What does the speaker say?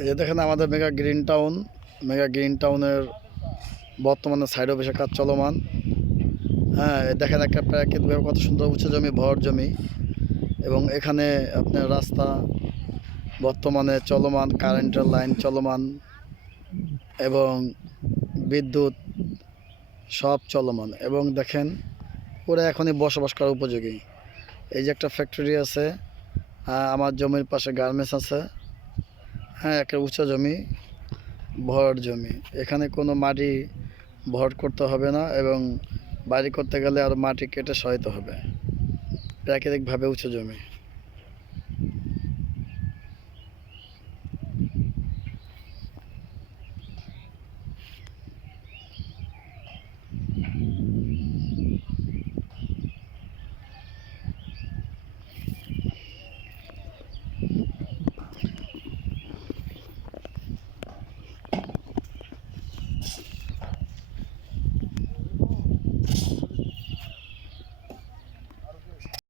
এই যে দেখেন আমাদের মেগা গ্রিন টাউনের বর্তমানে সাইড অফিসের কাজ চলমান। হ্যাঁ, দেখেন একটা প্রাকৃতিকভাবে কত সুন্দর উঁচু জমি, ভর জমি, এবং এখানে আপনার রাস্তা বর্তমানে চলমান, কারেন্টের লাইন চলমান এবং বিদ্যুৎ সব চলমান। এবং দেখেন পুরো এখনই বসবাস করার উপযোগী। এই যে একটা ফ্যাক্টরি আছে, আমার জমির পাশে গার্মেন্টস আছে। হ্যাঁ, একটা উঁচু জমি, ভরাট জমি। এখানে কোনো মাটি ভরাট করতে হবে না, এবং বাড়ি করতে গেলে আর মাটি কেটে সহায়তা হবে। প্রাকৃতিকভাবে উঁচু জমি।